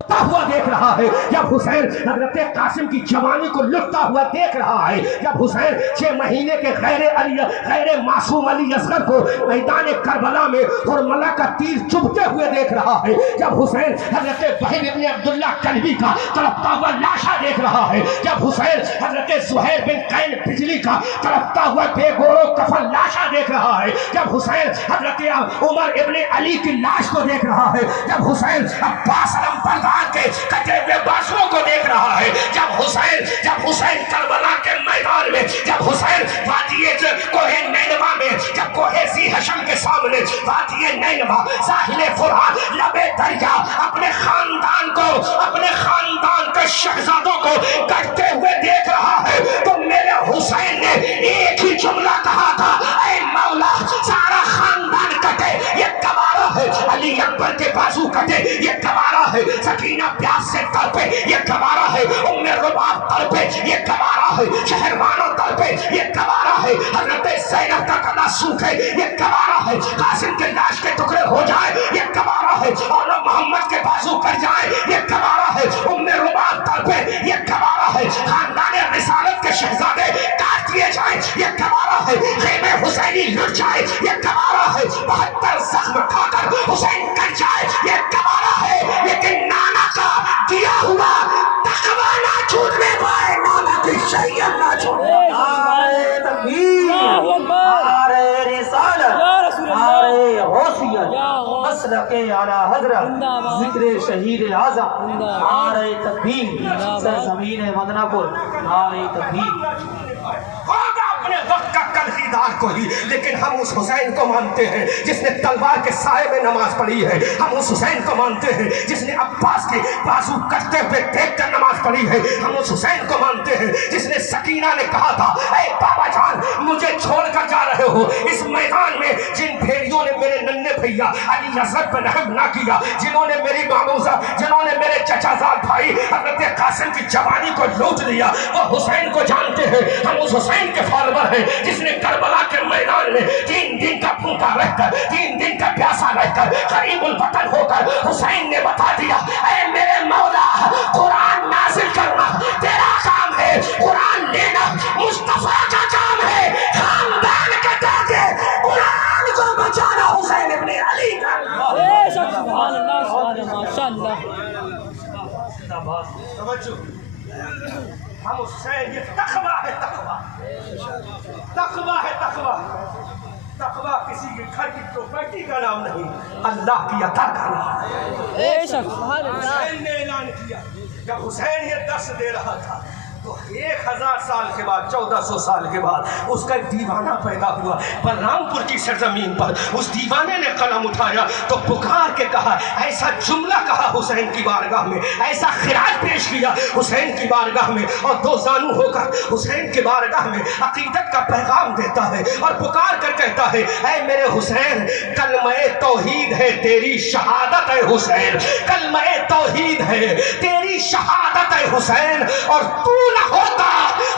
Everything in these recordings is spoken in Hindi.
हुआ देख रहा है, जब हुसैन हजरत कासिम की जवानी को लुटता हुआ देख रहा है, जब हुसैन 6 महीने के गैर मासूम अली असगर को मैदान करबला में हुरमला का तीर चुभते हुए देख रहा है, जब हुसैन हजरत वहीद इब्न अब्दुल्लाह कल्बी का तड़पता हुआ लाशा देख रहा है, जब हुसैन हजरत ज़ुहैर बिन कैन बिजली का तड़पता हुआ बेगोरो कफन लाशा देख रहा है, जब हुसैन हजरत उमर इब्न अली की लाश को देख रहा है, जब हुसैन अब्बास के कटे हुए बाजुओं को देख रहा है, जब हुसैन करबला के मैदान में, जब हुसैन वादिये कोहे नैनवा में, जब कोहे सी हशम के सामने वादिये नैनवा साहिले फुरहान लबे दरिया अपने खानदान के शहजादों को कटते हुए देख रहा है, तो मेरे हुसैन ने एक ही जुमला कहा था, ऐ मौला सारा खानदान कटे ये गवारा है, अली अकबर के बाजू कटे ये गवारा है, सकीना प्यास से तड़पे ये गवारा है, उम्मे रुबाब तड़पे ये गवारा है, शहरवानों तड़पे ये गवारा है, हजरत ज़ैनब का गला सूखे ये गवारा है, कासिम के लाश के टुकड़े हो जाए ये गवारा है, और मोहम्मद के बाजू कर जाए ये गवारा है, उम्मे रुबाब तड़पे ये गवारा है, खानदान रिसालत के शहजादे काट दिए जाए ये गवारा है, खेमे हुसैनी लुट जाए ये गवारा है, 72 जख्म खाकर हुसैन कर जाए ये गवारा है, लेकिन नाना का दिया हुआ तकवा ना छूटने पाए, नाना की शरीयत ना छूटने पाए। तकबीर, नारे रिसालत, नारे गौसियत, मसलके आला हज़रत, जिक्र शहीद आज़म, नारे तकबीर, सरज़मीन मदनापुर, नारे तकबीर। अपने वक्त का कलखीदार को ही, लेकिन हम उस हुसैन को मानते हैं जिसने तलवार के साए में नमाज पढ़ी है, हम उस हुसैन को मानते हैं जिसने अब्बास के बाजू कटते हुए देखकर नमाज पढ़ी है, हम उस हुसैन को मानते हैं जिसने सकीना ने कहा था, ऐ बाबा जान मुझे छोड़कर जा रहे हो इस मैदान में, जिन भेड़ियों ने मेरे नन्हे भैया अली असगर पर रहम ना किया, जिन्होंने मेरी मामूजा, जिन्होंने मेरे चचाजाद भाई हजरत कासिम की जवानी को लूट लिया, वो हुसैन को जानते हैं, हम उस हुसैन के फॉलोवर है जिसने करबला के मैदान में 3 दिन का भूखा रहकर, 3 दिन का प्यासा रहकर, करीबुल वतन होकर हुसैन ने बता दिया, ऐ मेरे मौला कुरान नाज़िल करना तेरा काम है, कुरान लेना मुस्तफा का काम है, खानदान के ताजे कुरान को बचाना हुसैन इब्न अली का। सुभान अल्लाह, सुभान अल्लाह, माशाअल्लाह। हम हुसैन, ये तकवा है, तकवा किसी के घर की प्रॉपर्टी का नाम नहीं, अल्लाह की अता का नाम है। हुसैन ने ऐलान किया, जब हुसैन ये दर्स दे रहा था तो 1000 साल के बाद, 1400 साल के बाद उसका एक दीवाना पैदा हुआ बलरामपुर की सरजमीन पर, उस दीवाने ने कलम उठाया तो पुकार के कहा, ऐसा जुमला कहा हुसैन की बारगाह में, ऐसा खिराज पेश किया हुसैन की बारगाह में, और 2 जानू होकर हुसैन की बारगाह में अकीदत का पैगाम देता है और पुकार कर कहता है, ऐ मेरे हुसैन कलमे तौहीद है तेरी शहादत है हुसैन, कलमे तौहीद है तेरी शहादत है हुसैन, और तू न होता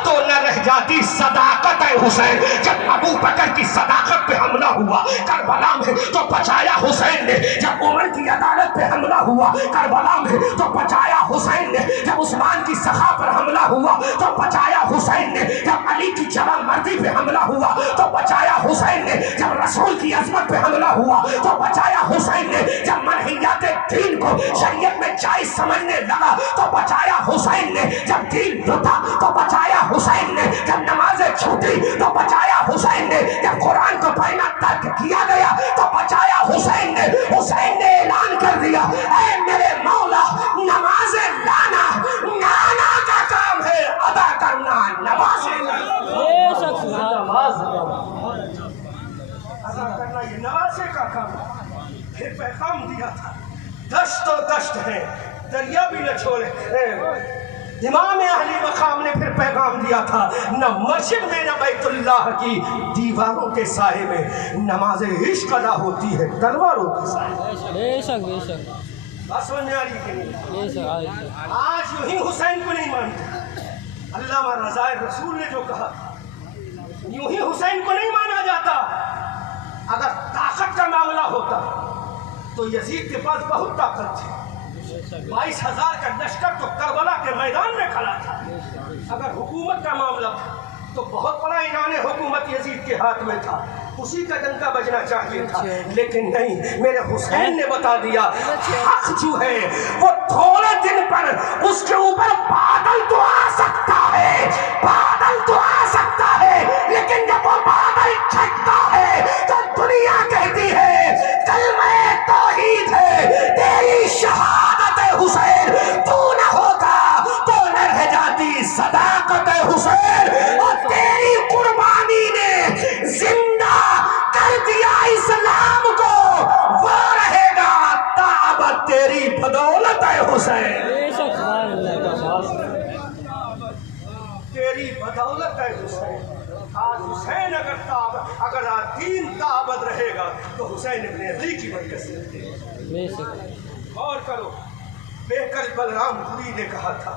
तो न रह जाती सदाकत है हुसैन। जब अबू बकर की सदाकत पे हमला हुआ करबला में तो बचाया हुसैन ने, जब उमर की अदालत पे हमला हुआ करबला में तो बचाया हुसैन ने, जब उस्मान की सखा पर हमला हुआ तो बचाया हुसैन ने, जब अली की जवान मर्दी पे हमला हुआ तो बचाया हुसैन ने, जब रसूल की अजमत पे हमला हुआ तो बचाया हुसैन ने, जब मनहियात दीन को शरीयत में जायज समझने लगा तो बचाया हुसैन ने, जब दीन लुटा तो बचाया हुसैन ने, जब नमाजें छूटी तो बचाया हुसैन ने, जब कुरान को पढ़ना तर्क किया गया तो बचाया हुसैन ने। हुसैन ने ऐलान कर दिया, ऐ मेरे मौला नमाजें लाना नाना का काम है, अदा करना नमाजें अदा करना ये नवासे का काम। फिर पैगाम दिया था, दश्त और दश्त है दरिया भी न छोड़े। इमाम अहली मकाम ने फिर पैगाम दिया था, न मस्जिद में न बैतुल्लाह की दीवारों के साए में नमाज इश्क अदा होती है, तलवारों के साए। बेशक बेशक बस समझ में आ रही कि नहीं? आज यूं ही हुसैन को नहीं मानते, अल्लामा रज़ाए रसूल ने जो कहा, यूं ही हुसैन को नहीं माना जाता। अगर ताकत का मामला होता तो यजीद के पास बहुत ताकत थी, 22,000 का लश्कर तो करबला के मैदान में खड़ा था। अगर हुकूमत का मामला था तो बहुत बड़ा इनान हुकूमत यजीद के हाथ में था, उसी का डंका बजना चाहिए था। लेकिन नहीं, मेरे हुसैन ने बता दिया हक जो है वो थोड़े दिन पर उसके ऊपर बादल तो आ सकता है, बादल तो आ सकता है, लेकिन जब वो बादल छटता है तो दुनिया कहती है कलमे तौहीद है, तेरी शहादत हुसैन तू न होता तो न रह जाती सदाकत हुसैन, और तेरी कुर्बानी ने जिंदा कर दिया इस्लाम को, वो रहेगा ताबत तेरी बदौलत है हुसैन, तेरी बदौलत है हुसैन। आज हुसैन अगर आज दीन ताबत रहेगा तो हुसैन इब्न अली की बरकत से। और करो, बेकर बलरामपुरी ने कहा था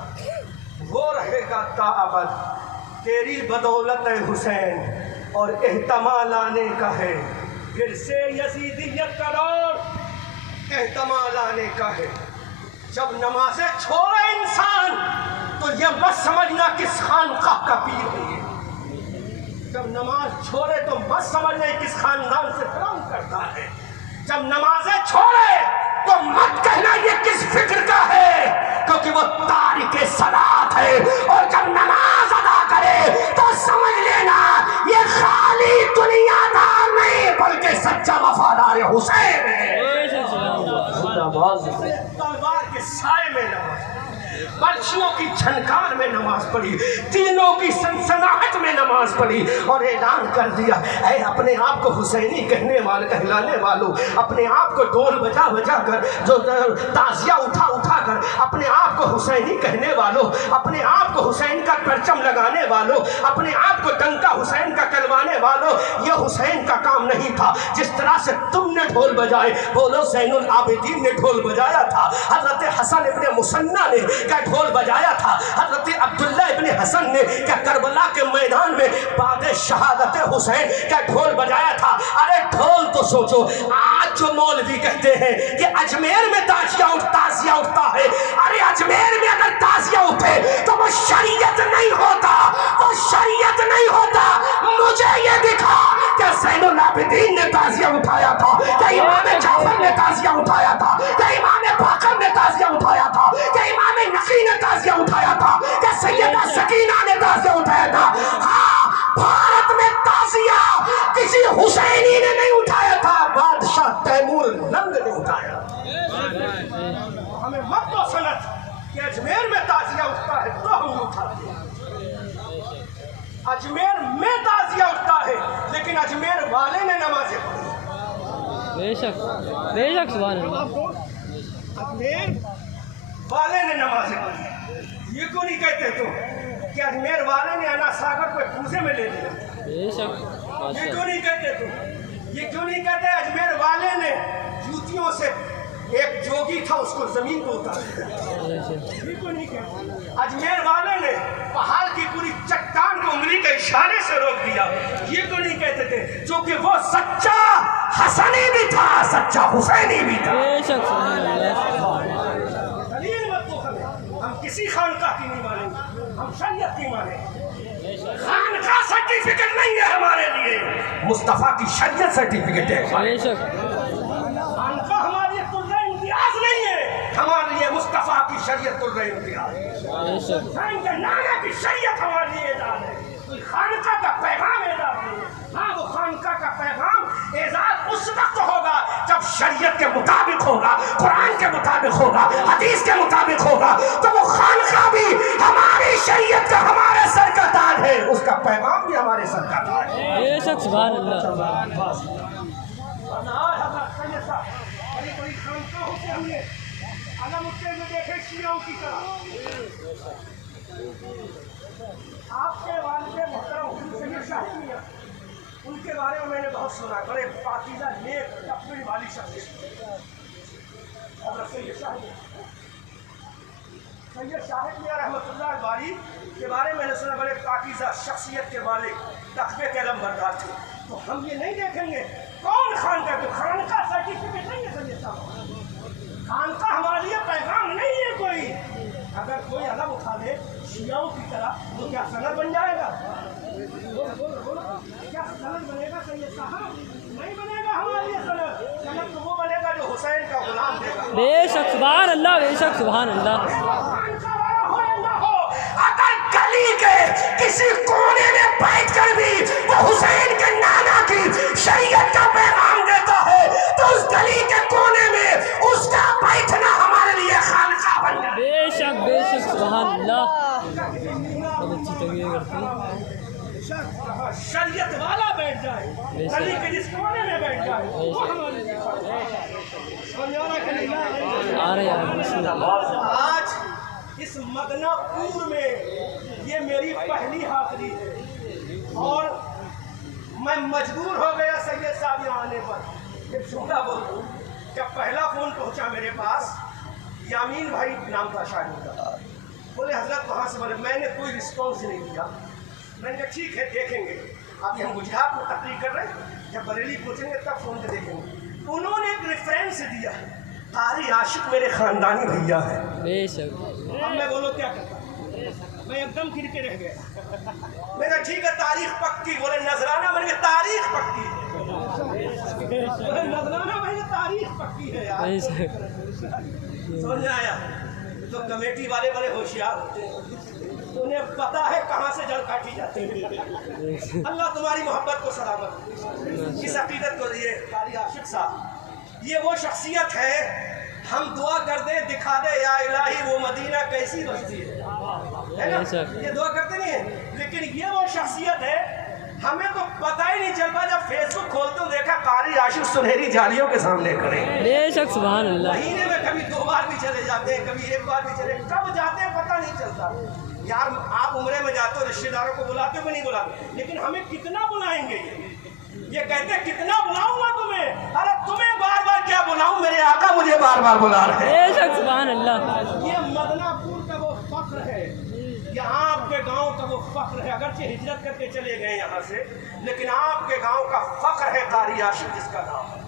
वो रहेगा ताबत तेरी बदौलत है हुसैन, और एहतमाल आने का है फिर से यजीदियत का दौर, एहतमाल आने का है। जब नमाज़ें छोड़े इंसान तो यह मत समझना किस खानकाह का पीर है ये, जब नमाज छोड़े तो मत समझना किस खानदान से बिलोंग करता है, जब नमाजें छोड़े तो मत कहना ये किस फिक्र का है, क्योंकि वो तारिके सलात है, और जब नमाज अदा करे तो समझ लेना ये खाली दुनियादार नहीं बल्कि सच्चा वफादार हुसैन है। तलवार के साए में नमाज, बर्छियों की झनकार में नमाज पढ़ी, तीनों की सनसनाहट में नमाज पढ़ी, और ऐलान कर दिया ऐ अपने आप को हुसैनी कहने वाले कहलाने वालों, अपने आप को ढोल बजा बजा कर जो ताजिया उठा उठा कर अपने आप को हुसैनी कहने वालों, अपने आप को हुसैन का परचम लगाने वालों, अपने आप को डंका हुसैन का करवाने वालों, यह हुसैन का काम नहीं था। जिस तरह से तुमने ढोल बजाए, बोलो ज़ैनुल आबिदीन ने ढोल बजाया था, हजरत हसन इब्ने मुसन्ना ने क्या ढोल बजाया था, हजरत अब्दुल्ला इब्ने हसन ने क्या करबला के मैदान में बाद शहादत हुसैन क्या ढोल बजाया था। अरे ढोल तो सोचो, आज जो मौलवी कहते हैं कि अजमेर में ताजिया उठता है, अरे अजमेर में अगर ताजिया उठे तो वो शरीयत नहीं होता, वो शरीयत नहीं होता। मुझे ये दिखा क्या ज़ैनुल आबिदीन ने ताजिया उठाया था, क्या इमाम जाफर ने ताजिया उठाया था, क्या इमाम बाकर ने ताजिया उठाया था, क्या इमाम नकी ने ताजिया उठाया था, क्या सैयदा सकीना ने ताजिया उठाया था। हाँ, भारत में ताजिया किसी हुसैनी ने नहीं उठाया था, बादशाह तैमूर लंग ने उठाया। हमें मत तो सनत कि अजमेर में ताजिया उठता है तो हम उठाते हैं, अजमेर में ताजिया उठता है लेकिन अजमेर वाले ने नमाजें पढ़ी। बेशक बेशक सुभान अल्लाह, अजमेर वाले ने नमाजें पढ़ी। ये क्यों नहीं कहते तुम कि अजमेर वाले ने अना सागर को पूजे में ले लिया? बेशक ये क्यों नहीं कहते तुम? ये क्यों नहीं कहते अजमेर वाले ने जूतियों से एक जोगी था उसको जमीन को उतार दिया? ये क्यों नहीं कहते? अजमेर वाले ने पहाड़ की पूरी चट्टान को उंगली के इशारे से रोक दिया। ये क्यों नहीं कहते थे? जो कि वो सच्चा हसनी भी था, सच्चा हुसैनी भी था। बेशक दलील मत दो हमें, हम किसी खानकाह की नहीं मानेंगे, हम शरीयत की मानेंगे। खानकाह सर्टिफिकेट नहीं है हमारे लिए, मुस्तफा की शरीयत सर्टिफिकेट है। बेशक खानकाह हमारे लिए तुर्रे इम्तियाज नहीं है, हमारे लिए मुस्तफा की शरीयत तुर्रे इम्तियाज है। बेशक नाना की शरीयत हमारे लिए एजाज है, कोई खानकाह का पैगाम एजाज नहीं है। हाँ, वो खानकाह का पैगाम एजाज उस वक्त होगा जब शरीयत के मुताबिक होगा, कुरान के मुताबिक होगा, हदीस के मुताबिक होगा, तो वो खानकाह भी हमारी शरीयत का हमारे सर का ताज है, उसका पैगाम भी हमारे सर का ताज है। बेशक सुभान अल्लाह। बड़ी बड़ी खानकाहों से हमने अलम उठते हुए देखे शियाओं की तरह। आपके वालिद मोहतरम सैयद शाह मियां, उनके बारे में मैंने बहुत सुना, बड़े पाकीज़ा नेक तकबीर वाली शख्सियत। और सैयद शाहिद मियां रहमतुल्लाह बारी के बारे में मैंने सुना, बड़े पाकीज़ा शख्सियत के मालिक, तकबे के लम्बरदार थे। तो हम ये नहीं देखेंगे कौन खानकाह, तो खानकाह सर्टिफिकेट नहीं है सैयद साहब, खानकाह हमारे लिए पैगाम नहीं क्या सनद बन जाएगा? क्या सनद बनेगा सैयद साहब? नहीं बनेगा हमारे लिए सनद। सनद तो वो बनेगा जो हुसैन का गुलाम देगा। बेशक सुभान अल्लाह, बेशक सुभान अल्लाह। अगर गली के किसी कोने में बैठकर भी वो हुसैन के नाना की शरीयत का पैगाम देता है तो उस गली के कोने में उसका बैठना हमारे लिए खानका बन जाए। बेशक बेशक सुभान अल्लाह। बहुत अच्छी तकरीर करते हैं। शरीयत वाला बैठ जाए, गली के जिस कोने में बैठ जाए वो हमारे लिए आ रहे हैं। आज इस मदनापुर में ये मेरी पहली हाजिरी है और मैं मजबूर हो गया सैयद साहब यहाँ आने पर। एक जुमला बोलूँ, जब पहला फोन पहुँचा मेरे पास, यामीन भाई नाम था शायद का, बोले हजरत वहाँ से बोले, मैंने कोई रिस्पॉन्स नहीं दिया। मैंने कहा ठीक है देखेंगे, अभी हम गुजरात में तकरीर कर रहे हैं, जब बरेली पहुँचेंगे तब फोन पे देखेंगे। उन्होंने एक रेफरेंस दिया, कारी आशिक मेरे खानदानी भैया है। बेशक। अब मैं बोलो क्या करता, मैं एकदम गिर के रह गया। मैंने ठीक है तारीख पक्की, बोले नजराना, मैंने तारीख पक्की है, बोले नजराना भाई तारीख पक्की है यार। समझ में आया? तो कमेटी वाले बड़े होशियार होते हैं, उन्हें पता है कहाँ से जड़ काटी जाती है। अल्लाह तुम्हारी मोहब्बत को सलामत, इस अकीदत को दिए। कारी आशिक साहब ये वो शख्सियत है, हम दुआ कर दे दिखा दे या इलाही वो मदीना कैसी बस्ती है ना, ये दुआ करते नहीं है, लेकिन ये वो शख्सियत है हमें तो पता ही नहीं चलता। जब फेसबुक खोलते हो देखा कारी आशिक सुनहरी जालियों के सामने खड़े, बेशक सुभान अल्लाह। महीने में कभी 2 बार भी चले जाते हैं, कभी 1 बार भी चले, कब जाते हैं पता नहीं चलता। यार आप उम्रे में जाते हो, रिश्तेदारों को बुलाते हो कि नहीं बुलाते, लेकिन हमें कितना बुलाएंगे? ये कहते हैं कितना बुलाऊंगा तुम्हें, अरे तुम्हें बार बार क्या बुलाऊं, मेरे आका मुझे बार बार बुला रहे हैं। बेशक सुभान अल्लाह। ये मदनापुर का वो फख्र है, यहाँ आपके गांव का वो फख्र है। अगरचे हिजरत करके चले गए यहाँ से, लेकिन आपके गांव का फख्र है कारी आशिक जिसका नाम है।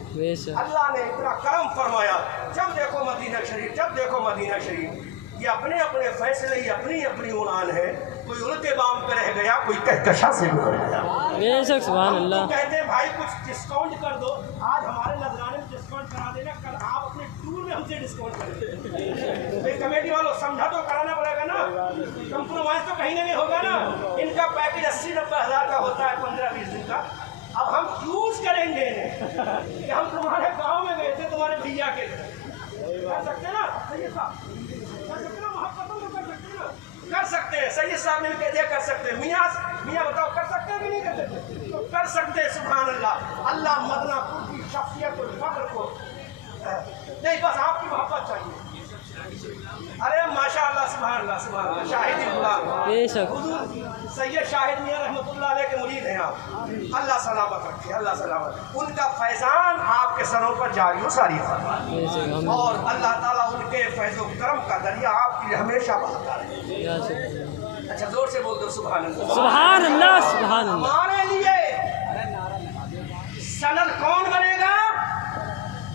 अल्लाह ने इतना करम फरमाया, जब देखो मदीना शरीफ, जब देखो मदीना शरीफ। ये अपने अपने फैसले, ये अपनी अपनी उड़ान है। कोई उल्टे बाम पे रह गया, कोई कहकशा से गुजर गया। बेशक सुभान अल्लाह। कहते हैं भाई कुछ डिस्काउंट कर दो, आज हमारे नजराने में डिस्काउंट करा देना, कल आप अपने टूर में हमसे डिस्काउंट कर देना। कमेटी वालों समझा तो कराना पड़ेगा ना, कंप्रोमाइज तो कहीं ना कहीं होगा ना। इनका पैकेज 80-90 हज़ार का होता है 15-20 दिन का। अब हम यूज करेंगे कि हम तुम्हारे गाँव में गए थे तुम्हारे भैया के, कर सकते ना सैयद साहब, कर सकते ना, मोहब्बतों में कर सकते ना, कर सकते हैं। सैयद साहब ने कह दिया कर सकते हैं। मियाँ बताओ कर सकते हैं कि नहीं कर सकते? तो कर सकते हैं। सुभान अल्लाह। अल्लाह मदनापुर की शख्सियत और फख्र को नहीं, बस आपकी मोहब्बत चाहिए। अरे माशाअल्लाह, सुभान अल्लाह, सुभान अल्लाह। शाहिद बेशक सैयद शाहिद मियाँ रहमतुल्लाह अलैह के मुरीद हैं आप। अल्लाह सलामत रखे, अल्लाह सलामत। उनका फैजान आपके सरों पर जारी हो सारी बेशक। और अल्लाह ताला उनके फैज़ो करम का दरिया आपके लिए हमेशा बहता रहे। अच्छा जोर से बोल दो सुभान अल्लाह, सुभान अल्लाह, सुभान अल्लाह। हमारे लिए सनद कौन बनेगा?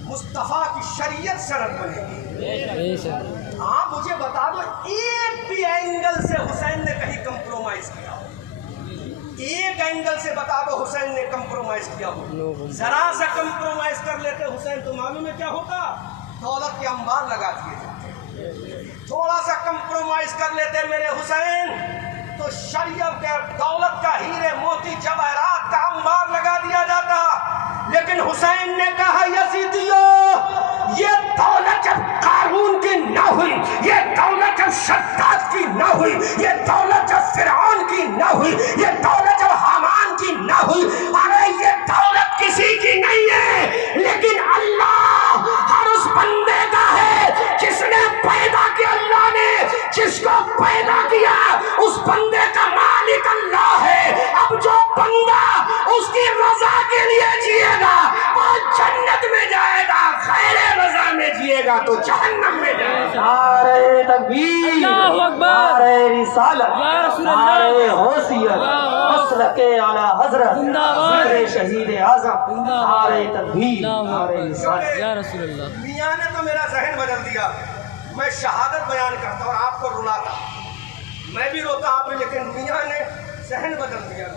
मुस्तफ़ा की शरीयत सनद बनेगी। बेशक। आप मुझे बता दो, एक भी एंगल से हुसैन ने कहीं कंप्रोमाइज किया? एक एंगल से बता दो हुसैन ने कंप्रोमाइज किया हो? जरा सा कंप्रोमाइज कर लेते हुसैन तो मालूम है क्या होता? दौलत के अंबार लगा दिए। थोड़ा सा कंप्रोमाइज कर लेते मेरे हुसैन तो शरीयत के दौलत का हीरे मोती जवाहरात का अंबार लगा दिया जाता। लेकिन हुसैन ने कहा यजीदियो, ये दौलत जब कारून की न हुई, ये दौलत जब शद्दाद की न हुई, ये दौलत जब फिरौन की न हुई, ये दौलत जब हामान की न हुई, अरे ये दौलत किसी की नहीं है, लेकिन अल्लाह हर उस बंदे का है जिसने पैदा किया। अल्लाह ने जिसको पैदा किया उस बंदे का मालिक अल्लाह है। अब जो बंदा उसकी रजा के लिए जिएगा वो जन्नत में जाएगा, खैर रजा में जिएगा तो जहन्नम में जाएगा। नारे तकबीर, अल्लाहु अकबर, नारे रिसालत, या रसूल अल्लाह, नारे होसियत, मसलके आला हजरत, जिंदाबाद, जिक्रे शहीद आज़म, नारे तकबीर, नारे रिसालत। या रसूल अल्लाह। मियाँ ने तो मेरा जहन बदल दिया। मैं शहादत बयान करता और आपको रुलाता, मैं भी रोता आप, लेकिन मियाँ जहन बदल दिया,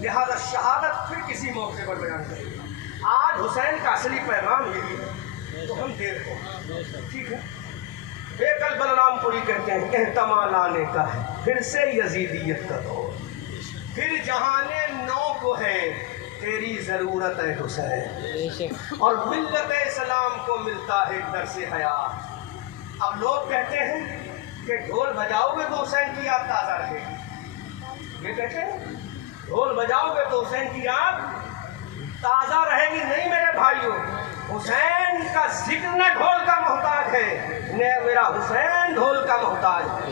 लिहाजा शहादत फिर किसी मौके पर बयान करेंगे। आज हुसैन का असली पैगाम यही है, तो हम देर को ठीक है। बेकल बलरामपुरी कहते हैं एहतमा लाने का है फिर से यजीदियत का दौर, फिर जहाने नौ को है तेरी ज़रूरत है हुसैन, और मिल्लत इस्लाम को मिलता है दर से हयात। अब लोग कहते हैं कि ढोल बजाओगे तो हुसैन की याद ताज़ा रहेगी। ये कहते हैं ढोल बजाओगे तो हुसैन की याद ताज़ा रहेगी। नहीं मेरे भाइयों, हुसैन का जिक्र न ढोल का मोहताज है, न मेरा हुसैन ढोल का मोहताज है,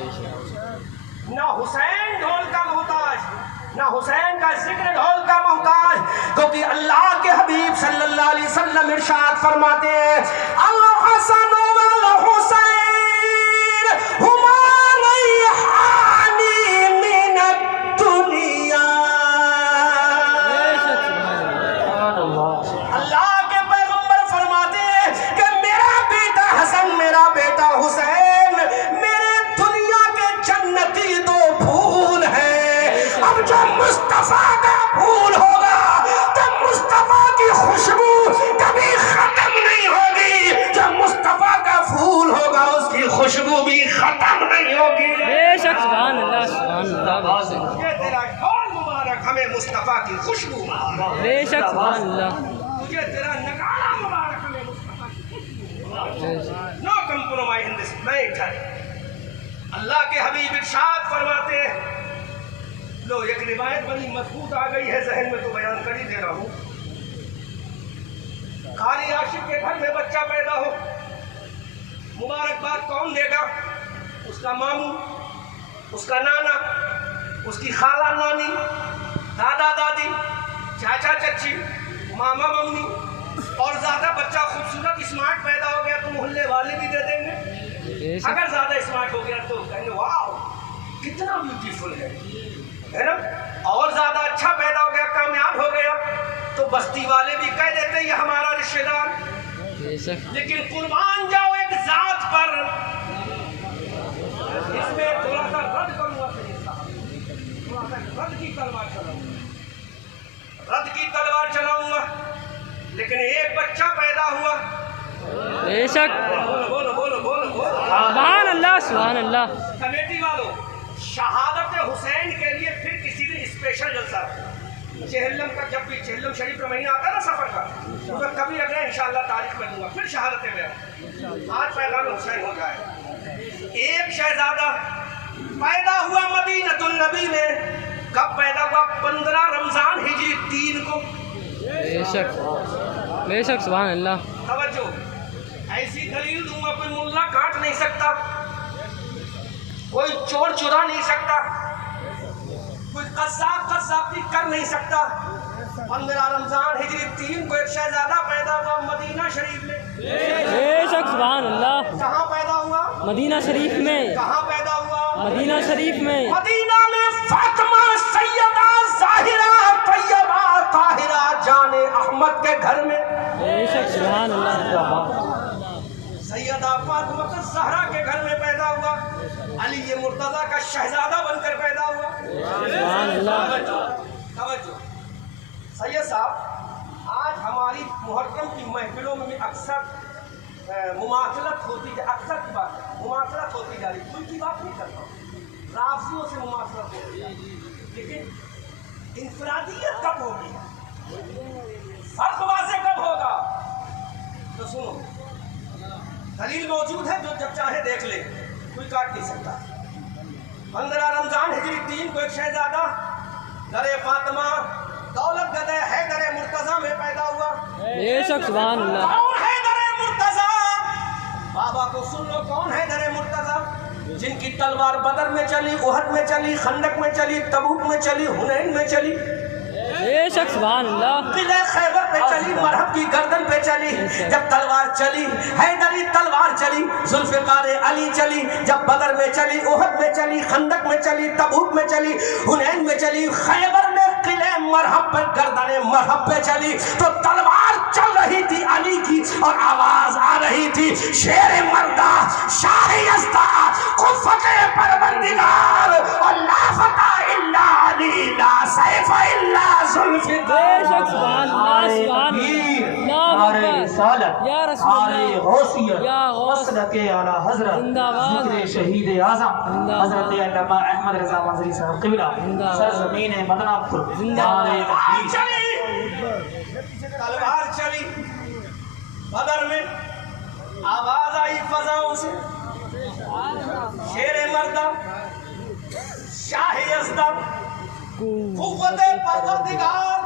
न हुसैन ढोल का मोहताज, न हुसैन का जिक्र ढोल का मोहताज। क्योंकि अल्लाह के हबीब सल्लल्लाहु अलैहि वसल्लम इरशाद फरमाते हैं अल हसन वल हुसैन हुमा रैहानी मिन दुनिया। अल्लाह के पैगंबर फरमाते हैं कि मेरा बेटा हसन, मेरा बेटा हुसैन मेरे दुनिया के जन्नती दो फूल हैं। अब जब मुस्तफा का फूल होगा तो मुस्तफा की खुशबू कभी खत्म नहीं होगी। जब मुस्तफा का फूल होगा उसकी खुशबू भी खत्म नहीं होगी। बेशक सुभान अल्लाह, सुभान अल्लाह, ये तेरा ढोल मुबारक हमें मुस्तफा की खुशबू मुबारक, बेशक सुभान अल्लाह, तुझे तेरा नगाड़ा मुबारक हमें मुस्तफा की खुशबू मुबारक। No compromise in this matter. अल्लाह के हबीब इरशाद फरमाते हैं, लो एक रिवायत बड़ी मजबूत आ गई है जहन में तो बयान कर ही दे रहा हूँ। कारी आशिक के घर में बच्चा पैदा हो, मुबारकबाद कौन देगा? उसका मामू, उसका नाना, उसकी खाला नानी, दादा दादी, चाचा चाची, मामा मम्मी। और ज्यादा बच्चा खूबसूरत स्मार्ट पैदा हो गया तो मोहल्ले वाले भी दे देंगे। अगर ज्यादा स्मार्ट हो गया तो कहेंगे वाह कितना ब्यूटीफुल है ना। और ज्यादा अच्छा पैदा हो गया, कामयाब हो गया तो बस्ती वाले भी कह देते हैं ये हमारा रिश्तेदार। लेकिन कुर्बान जाओ एक जात पर, इसमें थोड़ा सा रद्द करूंगा, थोड़ा सा रद्द की तलवार चलाऊंगा, रद्द की तलवार चलाऊंगा। लेकिन एक बच्चा पैदा हुआ, बेशक बोलो बोलो बोलो बोलो बोलो सुभान अल्लाह, सुभान अल्लाह। कमेटी वालों, शहादत हुसैन के लिए फिर किसी दिन स्पेशल जलसा चेहल्लम का, जब भी चेहल्लम शरीफ का महीना आता है ना सफर का, तो कभी अगला इंशाअल्लाह तारीख में दूंगा फिर शहादत में। आज पैगाम हुसैन हो जाए। एक शहजादा पैदा हुआ मदीनतुल नबी में। कब पैदा हुआ? 15 रमजान हिजरी 3 को। बेशक बेशक सुभान अल्लाह। तवज्जो, ऐसी दलील दूंगा कोई मुल्ला काट नहीं सकता, कोई चोर चुरा नहीं सकता, कोई कसाब कर नहीं सकता। 15 रमजान हिजरी 3 को एक शहजादा पैदा हुआ मदीना शरीफ में। बेशक सुभान अल्लाह। कहाँ पैदा हुआ? मदीना शरीफ में। कहाँ पैदा हुआ? मदीना शरीफ में। मदीना में फातिमा सैयदा ज़ाहिरा तैयबा ताहिरा जाने अहमद के घर में। बेशक सुभान अल्लाह। सैयदा फातिमा ज़हरा के घर में पैदा हुआ। अली ये मुर्तज़ा का शहजादा बनकर पैदा हुआ। सुभान अल्लाह। तवज्जो सैयद साहब, आज हमारी मुहर्रम की महफिलों में अक्सर मुमासलत होती है, अक्सर की बात है, मुमासलत होती जा रही, कोई की बात नहीं करता, राफियों से मुमासलत होती है, लेकिन इंफरादियत कब होगी, फर्क वाज़े कब होगा? तो सुनो, दलील मौजूद है, जो जब चाहे देख ले, कोई काट नहीं सकता। 15 रमजान हिजरी 3 को एक शहजादा दरे फातिमा दौलत गदे हैदर मुर्तजा में पैदा हुआ। बेशक सुभान अल्लाह। कौन है दरे मुर्तजा? बाबा को सुन लो, कौन है दरे मुर्तजा? जिनकी तलवार बदर में चली, उहद में चली, खंदक में चली, तबूक में चली, हुनैन में चली, बेशक सुभान अल्लाह। किले खैबर पे चली, मरहब की गर्दन पे चली। जब तलवार चली, हैदरी तलवार चली, जुल्फ़िकार अली चली, जब बदर में चली, उहद में चली, खंदक में चली, तबूक में चली, हुनैन में चली, खैबर में किले मरहब पे गर्दन मरहब पे चली, तो तलवार चल रही थी अली की, और आवाज आ रही थी शेर मर्दा शाह यज़्दा कुव्वत परवरदिगार और ला फता इल्ला अली ला सैफ इल्ला जुल्फिकार। बेशक सुभान अल्लाह सुभान अल्लाह नारे रिसालत, या रसूल नारे गौसियत, या गौस मसलक आला हजरत जिंदाबाद। जिक्र शहीद आज़म जिंदाबाद। हजरत अल्लामा अहमद रज़ा मंजरी साहब क़िबला जिंदाबाद। सरज़मीन मदनापुर। जिंदाबाद। नारे तकबीर। तलवार चली बदर में, आवाज आई फजाओं से, शेर मर्दा शाह यज़्दा कुव्वत परवरदिगार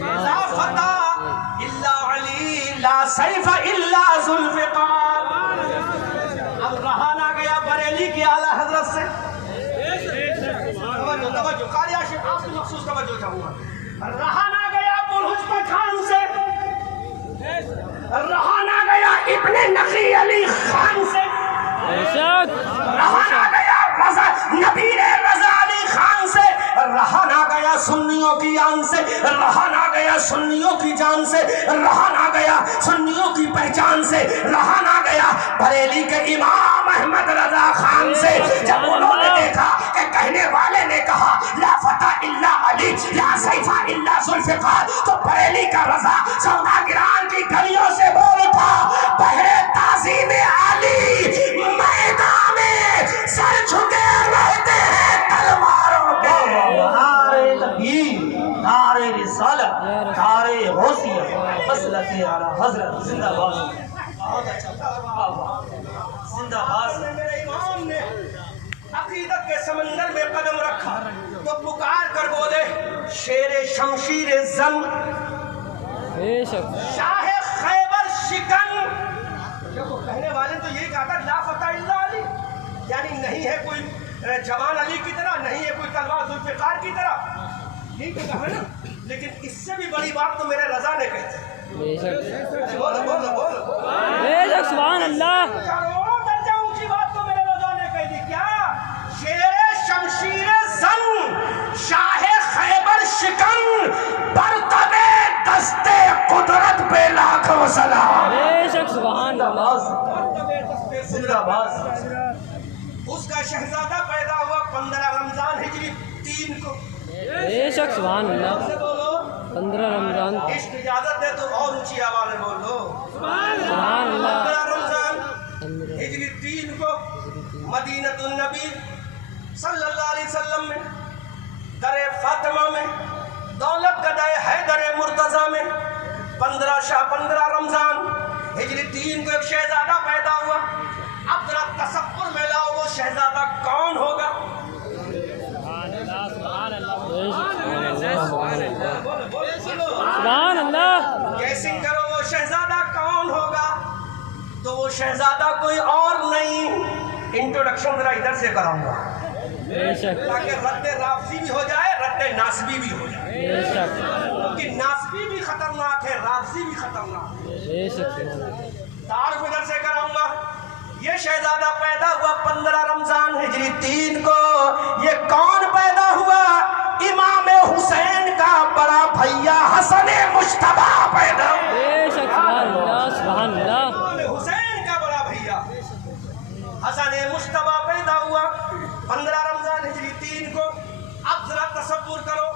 ला फता इल्ला अली ला सैफ इल्ला जुल्फिकार। अब रहा ना गया बरेली की आला हजरत से। तवज्जो कारी आशिक आपकी मखसूस तवज्जो चाहूंगा। रहा ना गया बुरहुज पठान से, रहा ना गया इब्ने नकी अली खान से, बेशक रहा ना गया रज़ा नबीर रज़ा अली खान से, रहा ना गया सुन्नियों की आन से, रहा ना गया सुन्नियों की जान से, रहा ना गया सुन्नियों की पहचान से, रहा ना गया बरेली के इमाम अहमद रजा खान से। जब उन्होंने देखा कि कहने वाले ने कहा ला फता इल्ला अली ला सैफा इल्ला जुल्फिकार, तो बरेली का रजा सौदागिरान की गलियों से बोल उठा बहरे ताज़ीम अली मैदान में सर झुके रहते हैं तलवारों के। नारे तकबीर, नारे रिसालत, नारे गौसियत, मसलक आला हजरत जिंदाबाद। बहुत अच्छा जिंदाबाद। मेरे इमाम ने अकीदत के समंदर में कदम रखा तो पुकार कर बोले शेर शमशीर जंग बेशक शाह खैबर शिकन। देखो कहने वाले तो यही कहा था ला फता इल्ला अली, यानी नहीं है कोई जवान अली की तरह, नहीं है कोई तलवार जुल्फिकार की तरह, ठीक है कहा ना। लेकिन इससे भी बड़ी बात तो मेरे रजा ने कही। बेशक बोलो बोलो बोलो, बेशक सुभान अल्लाह। करोड़ों दर्जा ऊंची बात तो मेरे रजा ने कही थी। क्या? शेर शमशीर जंग शाह खैबर शिकन बरतबे दस्ते कुदरत पे लाखों सलाम। बेशक सुभान अल्लाह। जिंदाबाद। उसका शहजादा पैदा हुआ 15 रमजान हिजरी 3 को। बेशक सुभान अल्लाह। से बोलो 15 रमजान इश्क इजाजत दे तो और ऊंची आवाज में बोलो सुभान अल्लाह। 15 रमजान हिजरी 3 को मदीनतुन नबी सल्लल्लाहु अलैहि वसल्लम में दरे फातिमा में दौलत गदाए हैदर मुर्तजा में 15 रमजान हिजरी 3 को एक शहजादा पैदा हुआ। अब जरा तसव्वुर में लाओ वो शहजादा कौन होगा? सुभान अल्लाह। कैसे करो वो शहजादा कौन होगा? तो वो शहजादा कोई और नहीं। इंट्रोडक्शन जरा इधर से कराऊंगा बेशक ताकि रद्दे राफजी भी हो जाए, रद्दे नासबी भी हो जाए, बेशक क्योंकि नासबी भी खतरनाक है, राफजी भी खतरनाक है। बेशक तारुफ इधर से कराऊंगा। ये शहजादा पैदा हुआ 15 रमजान हिजरी 3 को। ये कौन पैदा हुआ? इमाम हुसैन का बड़ा भैया हसन मुश्तबा पैदा हुआ। बेशक सुभान अल्लाह सुभान अल्लाह। इमाम हुसैन का बड़ा भैया हसन मुश्तबा पैदा हुआ 15 रमजान हिजरी 3 को। अब जरा तसव्वुर करो,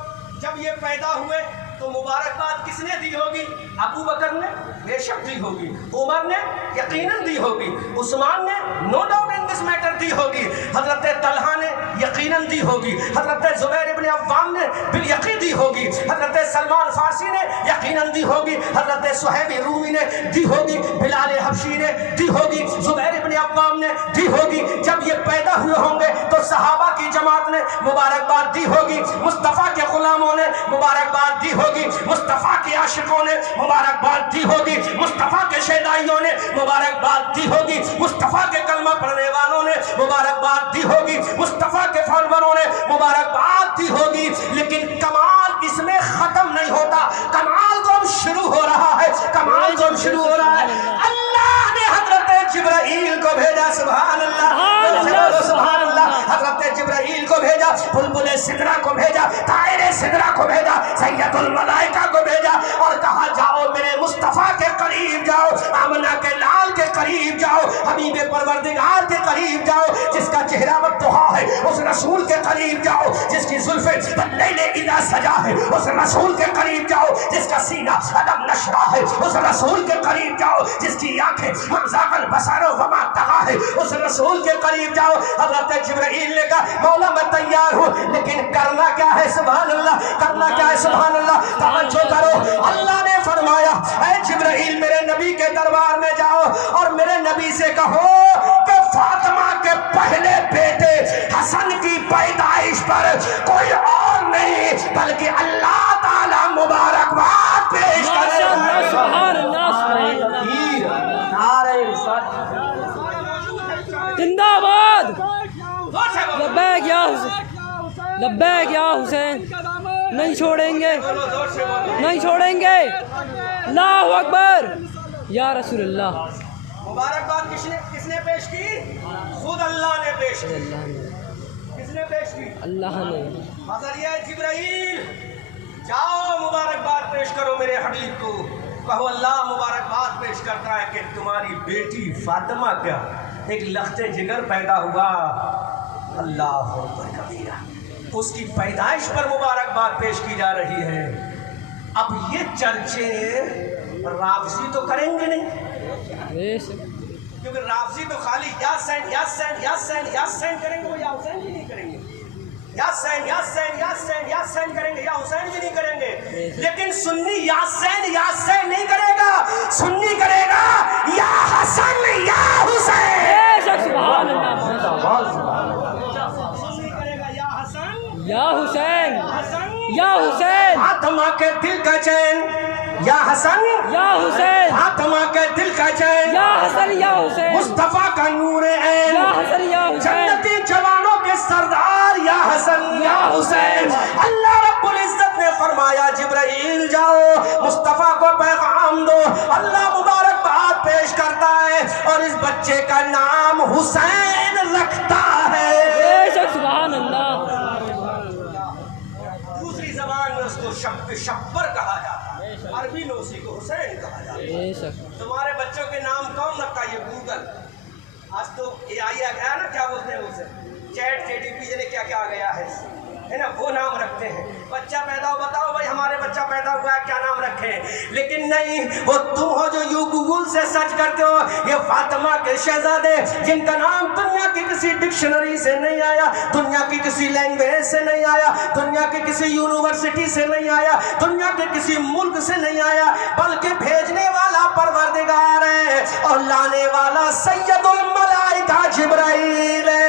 जब ये पैदा हुए तो मुबारकबाद किसने दी होगी? अबू बकर ने बेशक दी होगी, उमर ने यकीनन दी होगी, उस्मान ने no doubt in this matter दी होगी, हजरत तलहा ने यकीनन दी होगी, हजरत जुबैर इब्ने अव्वाम ने बिल यकीन दी होगी, हजरत सलमान फारसी ने यकीनन दी होगी, हजरत सुहैब रूमी ने दी होगी, बिलाल हबशी ने दी होगी, जुबैर इब्ने अव्वाम ने दी होगी। जब ये पैदा हुए होंगे तो सहाबा की जमात ने मुबारकबाद दी होगी, मुस्तफ़ा के गुलामों ने मुबारकबाद दी होगी, मुस्तफ़ा के आशिकों ने मुबारकबाद दी होगी, मुस्तफ़ा के शहदाइयों ने मुबारकबाद दी होगी, मुस्तफ़ा के कलमा पढ़ने वालों ने मुबारकबाद दी होगी, मुस्तफ़ा के फॉलोअरों ने मुबारकबाद दी होगी। लेकिन कमाल इसमें खत्म नहीं होता, कमाल तो अब शुरू हो रहा है, कमाल तो अब शुरू हो रहा है। अल्लाह ने हजरत जिब्राइल को भेजा, सुभान अल्लाह, सुभान अल्लाह, हजरत जिब्राइल को भेजा बुलबुल सिदरा को भेजा, तायरे सिदरा को भेजा, सैयदुल मलाइका को भेजा और कहा जाओ मेरे मुस्तफा के करीब जाओ, आमना के लाल के करीब जाओ, हबीब परवरदिगार के करीब जाओ, जिसका चेहरा वद्दुहा है उस रसूल के करीब जाओ, जिसकी जुल्फे लैले इदा सजा है उस रसूल के करीब जाओ, जिसका सीना अलम नशरा है उस रसूल के करीब जाओ, जिसकी आंखें मज़ाक़ल बसरो वमा तगा है उस रसूल के करीब जाओ। हज़रत जिब्राइल ने कहा मौला मैं तैयार हूँ, लेकिन करना क्या है सुभान अल्लाह, करना क्या है सुभान अल्लाह, तवज्जो करो। अल्लाह ने फरमाया ऐ जिब्राइल मेरे नबी के दरबार में जाओ और मेरे नबी से कहो कि फातिमा के पहले बेटे हसन की पैदाइश पर कोई और नहीं बल्कि अल्लाह ताला मुबारकबाद पेश करे। जिंदाबाद, लब्बैक या हुसैन, लब्बैक या हुसैन, नहीं छोड़ेंगे, नहीं छोड़ेंगे, अल्लाहु अकबर या रसूलुल्लाह। मुबारकबाद किसने पेश की? खुद अल्लाह ने पेश की। किसने पेश की? अल्लाह ने। हज़रत जिब्राइल जाओ मुबारकबाद पेश करो मेरे हबीब को, कहो अल्लाह मुबारकबाद पेश करता है कि तुम्हारी बेटी फातिमा का एक लख्ते जिगर पैदा हुआ, अल्लाह अकबर कबीरा, उसकी पैदाइश पर मुबारकबाद पेश की जा रही है। अब ये चर्चे राफजी तो करेंगे नहीं, क्योंकि राफजी तो खाली यासैन यासैन यासैन यासैन करेंगे, वो या हुसैन भी नहीं करेंगे, यासैन यासैन यासैन यासैन करेंगे, या हुसैन भी नहीं करेंगे। लेकिन सुन्नी यासैन यासैन नहीं करेगा, सुन्नी करेगा या हसन या हुसैन, सुभान अल्लाह, सुन्नी करेगा या हसन या हुसैन, हसन या हुसैन, फातिमा के दिल का चैन या हसन या हुसैन, फातिमा के दिल का चैन या हसन या हुसैन, मुस्तफा का नूर ऐन, या हसन या हुसैन, जन्नती जवानों के सरदार या हसन या हुसैन। अल्लाह रब्बुल इज्जत ने फरमाया जिब्राइल जाओ मुस्तफा को पैगाम दो, अल्लाह मुबारकबाद पेश करता है और इस बच्चे का नाम हुसैन रखता है। सुभान अल्लाह। दूसरी जबान में उसको शब्बर कहा जाता है, अरबी में उसी को हुसैन कहा जाता है। तुम्हारे बच्चों के नाम कौन रखता है? ये गूगल, आज तो AI आ गया ना, क्या बोलते हैं उसे, चैट जीपीटी ने क्या क्या आ गया है ना, वो नाम रखते हैं। बच्चा पैदा हो, बताओ भाई हमारे बच्चा पैदा हुआ है, क्या नाम रखें? लेकिन नहीं, वो तुम हो जो यू गूगल से सर्च करते हो, ये फातिमा के शहजादे जिनका नाम दुनिया की किसी डिक्शनरी से नहीं आया, दुनिया की किसी लैंग्वेज से नहीं आया, दुनिया की किसी यूनिवर्सिटी से नहीं आया, दुनिया के किसी मुल्क से नहीं आया, बल्कि भेजने वाला परवरदिगार है और लाने वाला सैयदुल मलाइका जिब्राइल है।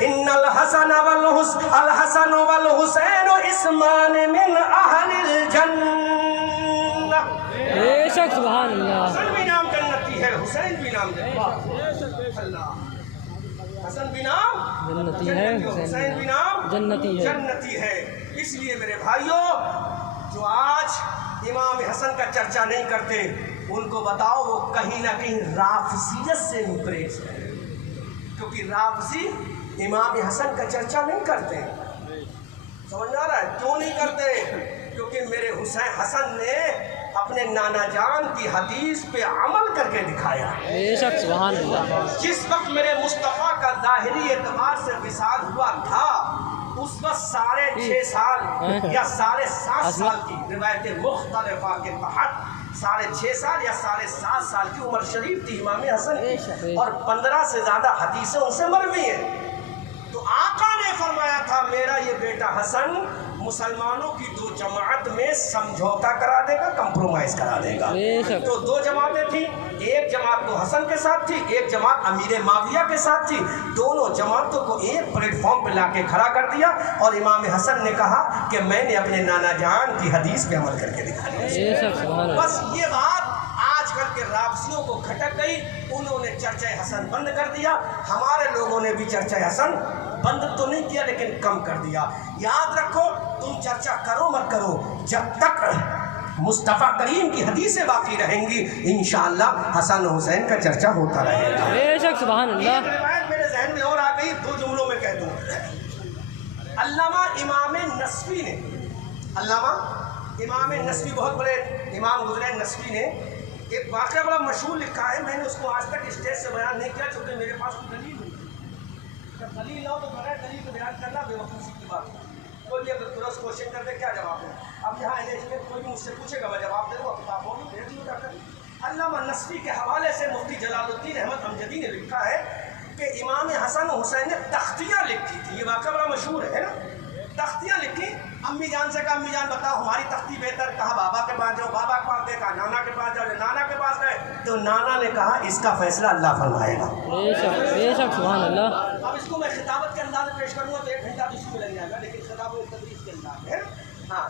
इन्नल हसन वल हुसैन इस्मान मिन अहलिल जन्नह। बेशक सुभान अल्लाह। हसन भी नाम जन्नती है, हुसैन भी नाम अल्लाह, हसन भी नाम जन्नती है, हुसैन भी नाम जन्नती है। इसलिए मेरे भाइयों, जो आज इमाम हसन का चर्चा नहीं करते, उनको बताओ वो कहीं ना कहीं राफजियत से मुकरेज है, क्योंकि राफजी इमाम हसन का चर्चा नहीं करते। समझ आ रहा है क्यों नहीं करते? क्योंकि मेरे हुसैन हसन ने अपने नाना जान की हदीस पे अमल करके दिखाया। बेशक सुभान अल्लाह। जिस वक्त मेरे मुस्तफ़ा का ज़ाहिरी एतबार से विसाल हुआ था, उस वक्त 6.5 साल या 7.5 साल की रिवायतें मुख्तलिफा के तहत 6.5 साल या 7.5 साल की उम्र शरीफ थी इमाम हसन की, और 15 से ज़्यादा हदीसें उनसे मरवी हैं। तो आका ने फरमाया था मेरा ये बेटा हसन मुसलमानों की 2 जमात में समझौता करा देगा, कंप्रोमाइज करा देगा। तो 2 जमातें थी, एक जमात तो हसन के साथ थी, एक जमात अमीर माविया के साथ थी। दोनों जमातों को एक प्लेटफॉर्म पे लाके खड़ा कर दिया और इमाम हसन ने कहा कि मैंने अपने नाना जान की हदीस पे अमल करके दिखा दिया। बस ये बात आजकल के राफजियों को खटक गई, उन्होंने चर्चा हसन बंद कर दिया। हमारे लोगों ने भी चर्चा हसन बंद तो नहीं किया, लेकिन कम कर दिया। याद रखो, तुम चर्चा करो मत करो, जब तक मुस्तफ़ा करीम की हदीसें बाकी रहेंगी, इंशाअल्लाह हसन हुसैन का चर्चा होता रहेगा। बेशक सुभान अल्लाह। एक रिवायत मेरे जहन में और आ गई, 2 जुमलों में कह दूं। अल्लामा इमाम नस्वी ने, अल्लामा इमाम नस्वी बहुत बड़े इमाम गुजरे नस्वी ने एक वाक़या बड़ा मशहूर लिखा है। मैंने उसको आज तक स्टेज से बयान नहीं किया क्योंकि मेरे पास कोई दलील नहीं। जब दलील लाओ तो बगैर दलील को बयान करना बेवकूफ़ी की बात है। कोई भी अगर तुरंत क्वेश्चन कर दे क्या जवाब है। अब यहाँ एनएच कोई भी मुझसे पूछेगा मैं जवाब दे दूँगा, किताबों में भेज दूँ जाकर। अल्लामा नस्वी के हवाले से मुफ्ती जलालुद्दीन अहमद अमजदी ने लिखा है कि इमाम हसन हुसैन ने तख्तियाँ लिखी थी। ये वाक़या बड़ा मशहूर है ना, तख्तियाँ लिखी। अम्मी जान से कहा अम्मी जान बताओ हमारी तख्ती बेहतर, कहा बाबा के पास जाओ, बाबा के पास गए, कहा नाना के पास जाओ, नाना के पास गए तो नाना ने कहा इसका फैसला अल्लाह फरमाएगा। बेशक बेशक सुभान अल्लाह। अब इसको मैं खिताबत के अंदाज में पेश करूँगा तो 1 घंटा इसी में लग जाएगा, लेकिन खिताब तदरीस के अंदाज है। हाँ,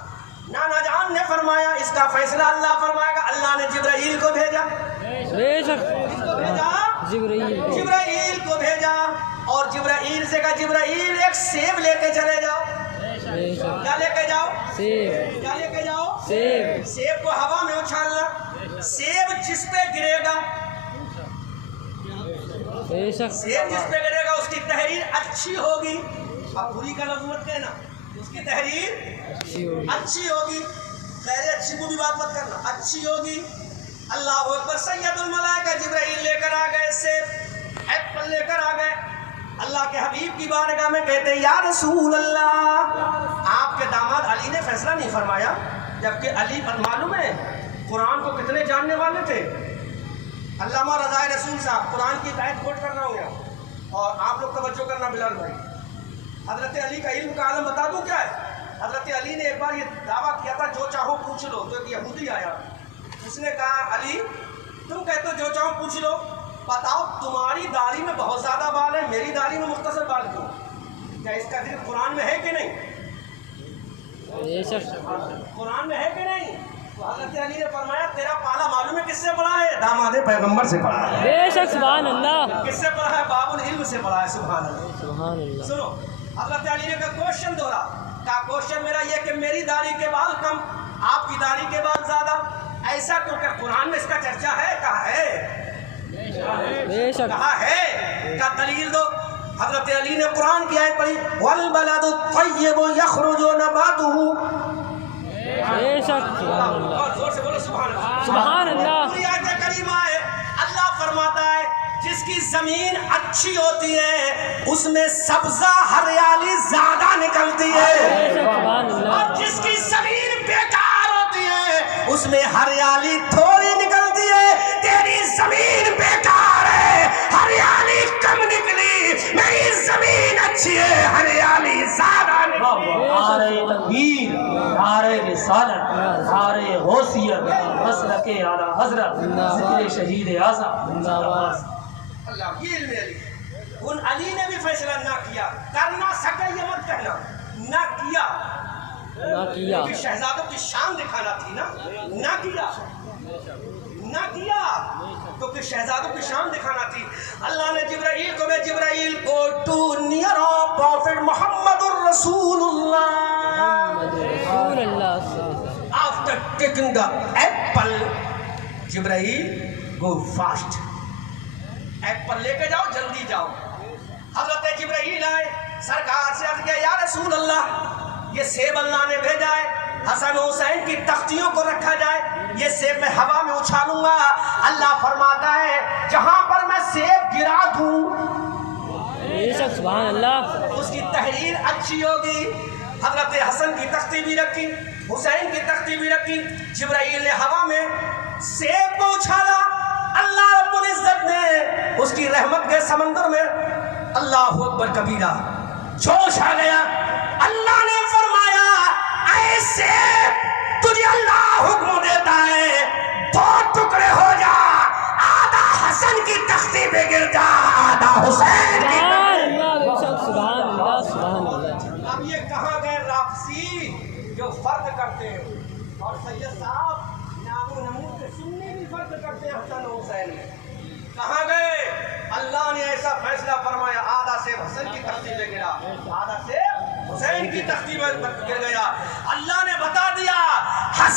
नाना जान ने फरमाया इसका फैसला अल्लाह फरमाएगा। अल्लाह ने जिब्राइल को भेजा, बेशक भेजा जिब्राइल को भेजा और जिब्राइल से कहा जिब्राइल एक सेब लेके चले जाओ। बेशक क्या लेके जाओ? सेब। क्या लेके जाओ? सेब। सेब को हवा में उछालना, सेब जिस पे गिरेगा, बेशक सेब जिस पे गिरेगा उसकी तहरीर अच्छी होगी। अब बुरी का लफ्ज़ मत कहना, उसकी तहरीर अच्छी होगी। खैर अच्छी बुरी बात मत करना, अच्छी होगी। अल्लाह अकबर। सैयदुल मलाइका जिब्राइल लेकर आ गए, सेब एप्पल लेकर आ गए। अल्लाह के हबीब की बारगाह में कहते या रसूल अल्लाह, आपके दामाद अली ने फैसला नहीं फरमाया, जबकि अली मालूम है कुरान को कितने जानने वाले थे। अल्लामा रज़ाए रसूल साहब कुरान की आयत कोट कर रहा हूँ यहाँ, और आप लोग तवज्जो करना बिलाल भाई। हज़रत अली का इल्म का आलम बता दूँ क्या है। हज़रत अली ने एक बार ये दावा किया था जो चाहो पूछ लो, तो एक यहूदी आया, उसने कहा अली तुम कहते हो जो चाहो पूछ लो, बताओ तुम्हारी दाढ़ी में बहुत ज़्यादा बाल है, मेरी दाढ़ी में मुख्तसर बाल क्यों? क्या इसका जिक्र कुरान में है कि नहीं? कुरान में है कि नहीं? तो हज़रत अली ने फरमाया तेरा पाला मालूम है किससे पढ़ा है? दामादे पैगंबर से पढ़ा है। बेशक सुभान अल्लाह। किससे पढ़ा है? बाबुल इल्म से पढ़ा है। सुभान अल्लाह सुभान अल्लाह। सुनो, हज़रत अली ने कहा क्वेश्चन दोहरा, कहा क्वेश्चन मेरा ये कि मेरी दाढ़ी के बाल कम, आपकी दाढ़ी के बाल ज़्यादा, ऐसा क्योंकि कुरान में इसका चर्चा है? कहा है, बेशक कहा है, का दलील दो। हज़रत अली ने कुरान की आयत पढ़ी वल बलदु तय्यिबु यखरुजु नबातुहु। बेशक सुभान अल्लाह। और जोर से बोलो सुभान अल्लाह। सुभान अल्लाह। पूरी आयत करीमा है, अल्लाह फरमाता है जिसकी जमीन अच्छी होती है उसमें सब्जा हरियाली ज्यादा निकलती है, बेशक सुभान अल्लाह। और जिसकी जमीन बेकार होती है उसमें हरियाली थोड़ी निकलती है। तेरी जमीन बेकार है, हरियाली कम निकली, मेरी जमीन अच्छी है, हरियाली ज्यादा निकली। नारे तकबीर, नारे रिसालत, नारे गौसियत, मसलके आला हज़रत, ज़िक्र शहीद आज़म जिंदाबाद। अल्लाह ये इल्म अली। उन अली ने भी फैसला ना किया, कर ना सके ये मत कहना, ना किया, ना किया। क्योंकि शहजादों की शान दिखाना थी ना, ना किया, ना किया क्योंकि शहजादों की शान दिखाना थी। अल्लाह ने जिब्राइल को भेजा, जिब्राइल को टू नियर ऑफ प्रॉफिट मुहम्मदुर रसूलुल्लाह। After taking the Apple Jibrail go fast, Apple लेके जाओ, जल्दी जाओ। हज़रत जिब्राइल आए, सरकार से अर्ज़ किया या रसूल अल्लाह ये सेब अल्लाह ने भेजा है, हसन हुसैन की तख्तियों को रखा जाए, ये सेब मैं हवा में उछालूंगा। अल्लाह फरमाता है जहां पर मैं सेब गिरा दूं बेशक सुभान अल्लाह, उसकी तहरीर अच्छी होगी। हजरत हसन की तख्ती भी रखी, हुसैन की तख्ती भी रखी। जिब्राइल ने हवा में सेब को उछाला, अल्लाह रब्बुल इज्जत ने उसकी रहमत के समंदर में अल्लाह अकबर कबीरा जोश आ गया। अल्लाह ने फरमाया ऐसे तुझे अल्लाह हुक्म देता है 2 टुकड़े हो जा, आधा हसन की तख्ती पे गिर जा, आधा हुसैन की। सुभान अल्लाह सुभान अल्लाह। अब ये कहाँ गए राफसी जो फर्क करते हैं, और सैयद साहब नामो नमून के सुन्नी भी फर्क करते हैं हसन हुसैन में, कहाँ गए? अल्लाह ने ऐसा फैसला फरमाया आधा से हसन की तख्ती पे गिरा, आधा से हुसैन की तख्ती में गिर गया। अल्लाह ने बता दिया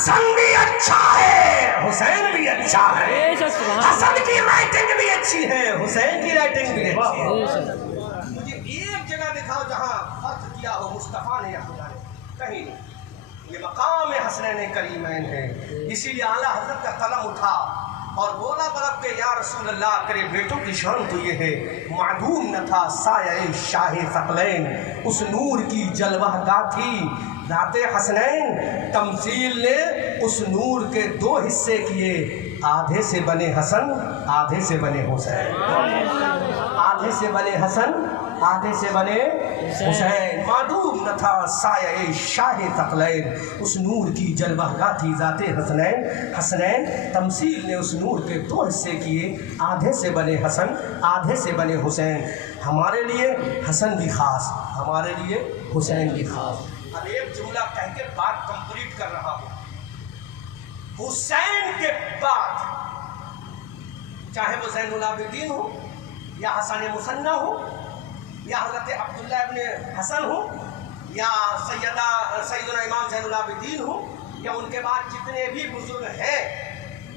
हसन भी अच्छा है, हुसैन भी अच्छा है। बेशक सुभान हसन की राइटिंग भी अच्छी है, हुसैन की राइटिंग भी अच्छी है। बेशक मुझे एक जगह दिखाओ जहां फर्क किया हो मुस्तफा ने या खुदा ने, कहीं नहीं। ये मकाम हसनैन करीमैन है, इसीलिए आला हजरत का कलम उठा और बोला तरफ के या रसूल अल्लाह, तेरे बेटों की शान तो ये है, मादूम न था साया शाह सकलैन, उस नूर की जलवाहगा थी राते हसनैन। तमसील ने उस नूर के दो हिस्से किए, आधे से बने हसन, आधे से बने हुसैन। आधे से बने हसन, आधे से बने हुसैन। मादूम न था साया शाह तकलैन, उस नूर की जलवाहगा थी ज़ाते हसनैन। हसनैन तमसील ने उस नूर के दो हिस्से किए, आधे से बने हसन, आधे से बने हुसैन। हमारे लिए हसन भी खास, हमारे लिए हुसैन भी खास। अब एक जुमला कह के बात कंप्लीट कर रहा हूँ। हुसैन के बाद चाहे वो ज़ैनुल आबिदीन हो या हसन मुसन्ना हो या हज़रत अब्दुल्लाह इब्न हसन हो या सैयदना इमाम ज़ैनुल आबिदीन हो या उनके बाद जितने भी बुजुर्ग हैं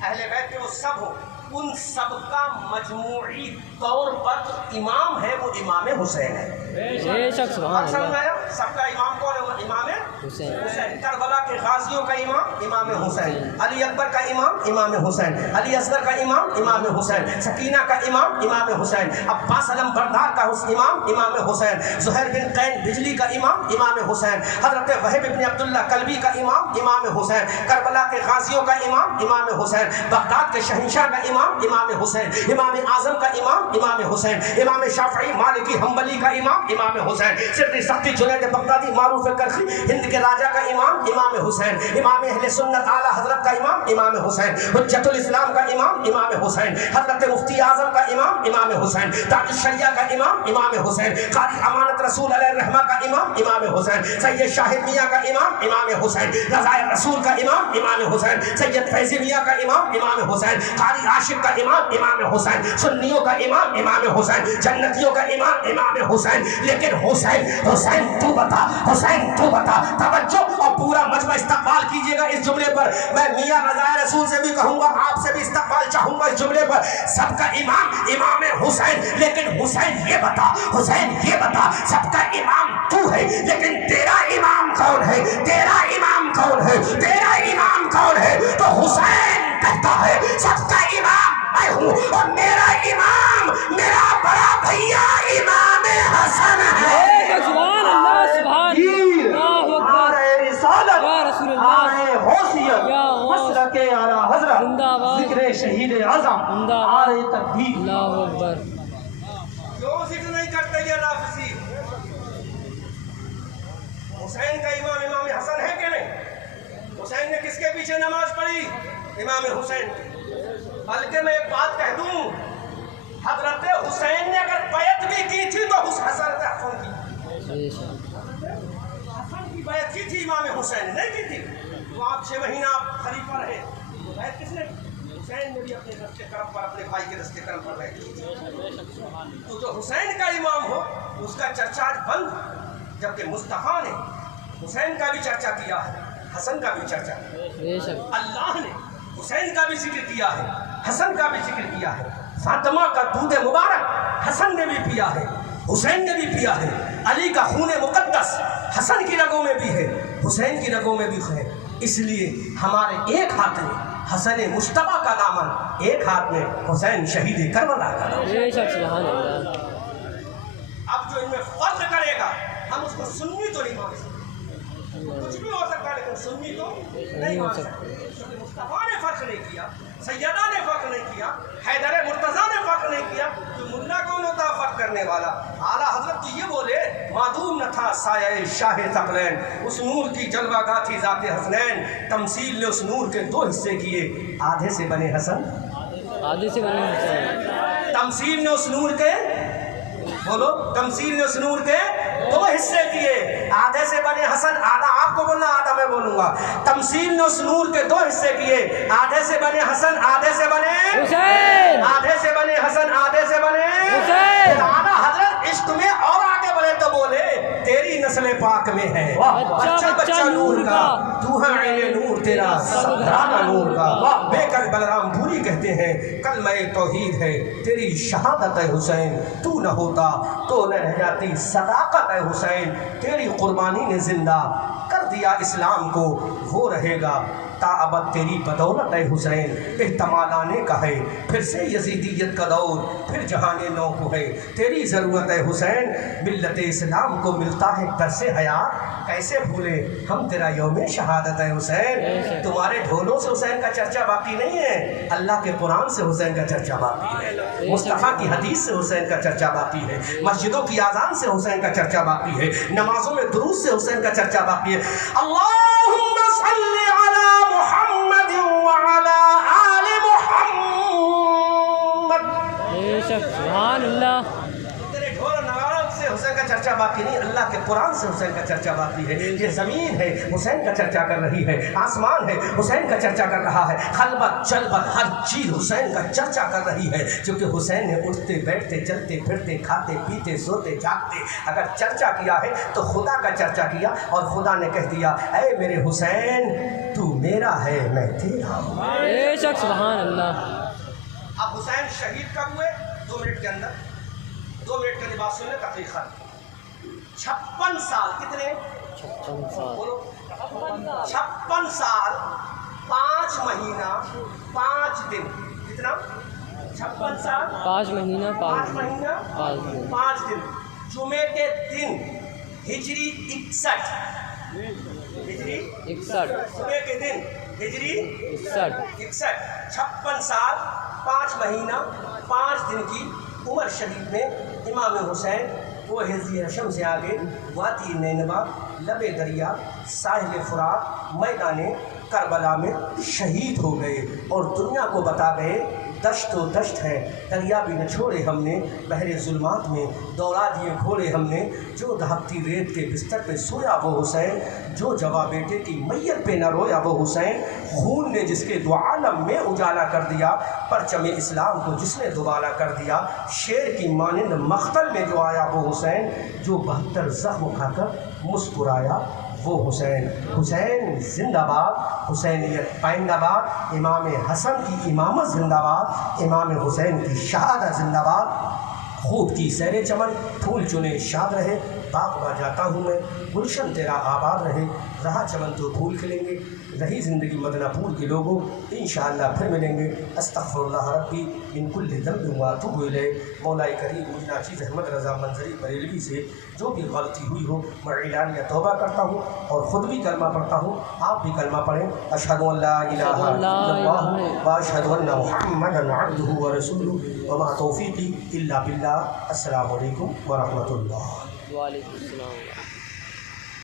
अहले बैत के, वो सब हो, उन सब का मजमूई तौर पर इमाम है वो इमाम हुसैन है। बेशक सुभान समझ अल्लाह। आया? सबका इमाम कौन है? इमाम हुसैन। हुसैन। करबला के गाजियों का इमाम इमाम हुसैन, अली अकबर का इमाम इमाम हुसैन, अली असगर का इमाम इमाम हुसैन, सकीना का इमाम इमाम हुसैन, अब्बास अलम बरदार का इमाम इमाम हुसैन, ज़ुहैर बिन कैन बिजली का इमाम इमाम हुसैन, हज़रत वहीब इब्न अब्दुल्ला कल्बी का इमाम इमाम हुसैन, करबला के गाजियों का इमाम इमाम हुसैन, बगदाद के शहंशाह का इमाम इमाम हुसैन, इमाम आज़म का इमाम इमाम हुसैन, इमाम शाफ़ई मालिकी हम्बली का इमाम इमाम हुसैन, सिद्दीक़ सख्ती जुनैद बगदादी मारूफ करखी हिंद के राजा का इमाम इमाम हुसैन, इमाम अहले सुन्नत आला हजरत का इमाम इमाम हुसैन, हुज्जतुल इस्लाम का इमाम इमाम हुसैन, हजरत मुफ्ती आज़म का इमाम इमाम हुसैन, ताज शरिया का इमाम इमाम हुसैन, कारी अमानत रसूल अलैहि रहमा का इमाम इमाम हुसैन, सैयद शाहिद मियां का इमाम इमाम हुसैन, रज़ाए रसूल का इमाम इमाम हुसैन, सैयद फैज़ी मियां का इमाम इमाम हुसैन, कारी आशिक का इमाम इमाम हुसैन, सुन्नियों का इमाम इमाम हुसैन, जन्नतियों का इमाम इमाम हुसैन। लेकिन हुसैन हुसैन तू बता, हुसैन तू बता। तवज्जो और पूरा मजमा इस्तकबाल कीजिएगा इस जुमले पर। मैं मियां रज़ाए रसूल से भी कहूंगा, आपसे भी इस्तकबाल चाहूंगा इस जुमले पर। सबका इमाम इमाम हुसैन, लेकिन हुसैन ये बता, हुसैन ये बता, सबका इमाम तू है, लेकिन तेरा इमाम कौन है? तेरा इमाम कौन है? तेरा इमाम कौन है? तो हुसैन कहता है सबका इमाम मैं हूँ और मेरा इमाम मेरा बड़ा भैया इमाम हसन है। बेशक सुभान अल्लाह, सुभान अल्लाह अकबर। रिसालत, या रसूल अल्लाह, आए होशियत, या मसलके आला हज़रत, जिंदाबाद। ज़िक्र शहीद आज़म, जिंदाबाद। आए तकबीर। अल्लाहु अकबर। क्यों जिक्र नहीं करते ये नाफसी? हुसैन का इमाम इमाम हसन है कि नहीं? हुसैन ने किसके पीछे नमाज पढ़ी? इमाम हुसैन। बल्कि मैं एक बात कह दूं, हजरत हुसैन ने अगर बैत भी की थी तो हजरत हसन की, बेशक हसन की बैत की थी, इमाम हुसैन नहीं की थी। तो आप 6 महीना खलीफा रहे, तो बैत किसने? हुसैन ने भी अपने दस्ते करम पर, अपने भाई के दस्ते करम पर बैत। तो जो हुसैन का इमाम हो उसका चर्चा आज बंद, जबकि मुस्तफा ने हुसैन का भी चर्चा किया है, हसन का भी चर्चा किया। बेशक अल्लाह ने हुसैन का भी जिक्र किया है, हसन का भी जिक्र किया है। फातिमा का दूध मुबारक हसन ने भी पिया है, हुसैन ने भी पिया है। अली का खून मुकद्दस हसन की रगों में भी है, हुसैन की रगों में भी है। इसलिए हमारे एक हाथ में हसन मुश्तबा का दामन, एक हाथ में हुसैन शहीद करबला का दामन। बेशक सुभान अल्लाह। अब जो इनमें फर्क करेगा, हम उसको सुन्नी तो नहीं मान सकते, कुछ भी हो सकता है लेकिन सुन्नी तो नहीं मान सकते। क्योंकि मुस्तफा ने फर्क नहीं किया, सैयदा ने फर्क नहीं किया, हैदर मुर्तजा ने फर्क नहीं किया, तो मुल्ला कौन होता है फर्क करने वाला? आला हजरत तो ये बोले, मादूम न था साया शाह तकलैन, उस नूर की जलवागाह थी ज़ाते हसनैन। तमसील ने उस नूर के दो हिस्से किए, आधे से बने हसन, आधे से बने हुसैन। तमसील ने उस नूर के, बोलो, तमसील ने उस नूर के दो हिस्से किए, आधे से बने हसन, आधा आपको बोलना आधा मैं बोलूंगा। तमसील ने उस नूर के दो हिस्से किए, आधे से बने हसन, आधे से बने हुसैन, आधे से बने हसन, आधे से बने हुसैन। आला हजरत इश्क में और आगे बढ़े तो बोले, तेरी नस्लें पाक में है। बच्चा बच्चा नूर का, तू है ऐने नूर तेरा सदराना नूर का। बेकर बलराम पूरी कहते हैं कलमा तौहीद है तेरी शहादत है हुसैन, तू न होता तो न रह जाती सदाकत है हुसैन, तेरी कुर्बानी ने जिंदा कर दिया इस्लाम को, वो रहेगा ताअबद तेरी बदौलत है हुसैन। एहतमाल आने का है फिर से यजीदियत का दौर, फिर जहाने नौ को है तेरी ज़रूरत है हुसैन। मिल्लत इस्लाम को मिलता है दरसे हयात, कैसे भूले हम तेरा यौमे शहादत है हुसैन। तुम्हारे ढोलों से हुसैन का चर्चा बाकी नहीं है, अल्लाह के कुरान से हुसैन का चर्चा बाकी है, मुस्तफ़ा की हदीस से हुसैन का चर्चा बाकी है, मस्जिदों की आज़ान से हुसैन का चर्चा बाकी है, नमाजों में दुरूद से हुसैन का चर्चा बाकी है। अल्लाहुम्मा सल्ली अला मुहम्मद व अला आलि मुहम्मद। बेशक सुभान अल्लाह। तेरे ढोल और नगारों से हुसैन का चर्चा बाकी नहीं, अल्लाह के कुरान से हुसैन का चर्चा बाकी है। ये ज़मीन है हुसैन का चर्चा कर रही है, आसमान है हुसैन का चर्चा कर रहा है, खलबत चलबत हर चीज़ हुसैन का चर्चा कर रही है, क्योंकि हुसैन ने उठते बैठते चलते फिरते खाते पीते सोते जागते अगर चर्चा किया है तो खुदा का चर्चा किया, और खुदा ने कह दिया ऐ मेरे हुसैन तू मेरा है मैं तेरा हूँ। बेशक सुभान अल्लाह। अब हुसैन शहीद कब हुए? 2 मिनट के अंदर, 2 मिनट के लिबास सुनने तकरीबन 56 साल। कितने? 56 साल। बोलो 56 साल 5 महीना 5 दिन। कितना? 56 साल 5 महीना 5 महीना 5 दिन 5 दिन। जुमे के दिन हिजरी 61, हिजरी 61 जुमे के दिन हिजरी 61 61। 56 साल 5 महीना 5 दिन की उमर शरीफ में इमाम हुसैन वो हिज़्र रशम से आगे वादी नैनवा लबे दरिया साहिल फुरात मैदान करबला में शहीद हो गए, और दुनिया को बता गए दश्त व दश्त है, दरिया भी न छोड़े हमने, बहरे जुल्मात में दौड़ा दिए घोड़े हमने, जो दहकती रेत के बिस्तर पे सोया वो हुसैन, जो जवा बेटे की मैयत पे न रोया वो हुसैन, खून ने जिसके दो आलम में उजाला कर दिया, परचम इस्लाम को जिसने दुबाला कर दिया, शेर की मानिंद मख्तल में जो आया वो हुसैन, जो 72 ज़ख्म खाकर मुस्कुराया वो हुसैन। हुसैन जिंदाबाद, हुसैनियत पाइंदाबाद, इमाम हसन की इमामत जिंदाबाद, इमाम हुसैन की शहादत जिंदाबाद। खूब की सैरे चमन फूल चुने शाद रहे, बाग में जाता हूँ मैं गुलशन तेरा आबाद रहे, रहा चमन तो फूल खिलेंगे, रही ज़िंदगी मदनापुर के लोगों, इंशाअल्लाह फिर मिलेंगे। अस्तग़फिरुल्लाह रब्बी मिन कुल्लि ज़ंबिन व अतूबु इलैह। मौला करीम मुझ नाचीज़ अहमद रज़ा मंजरी बरेलवी से जो भी गलती हुई हो मैं इलानिया तौबा करता हूँ, और ख़ुद भी कलमा पढ़ता हूँ, आप भी कलमा पढ़ें। अशहदु अल्ला इलाहा इल्लल्लाह व अशहदु अन्ना मुहम्मदन अब्दुहु व रसूलुहु व मा तौफ़ीक़ी इल्ला बिल्लाह। अस्सलामु अलैकुम व रहमतुल्लाह। वालेकुम सलाम।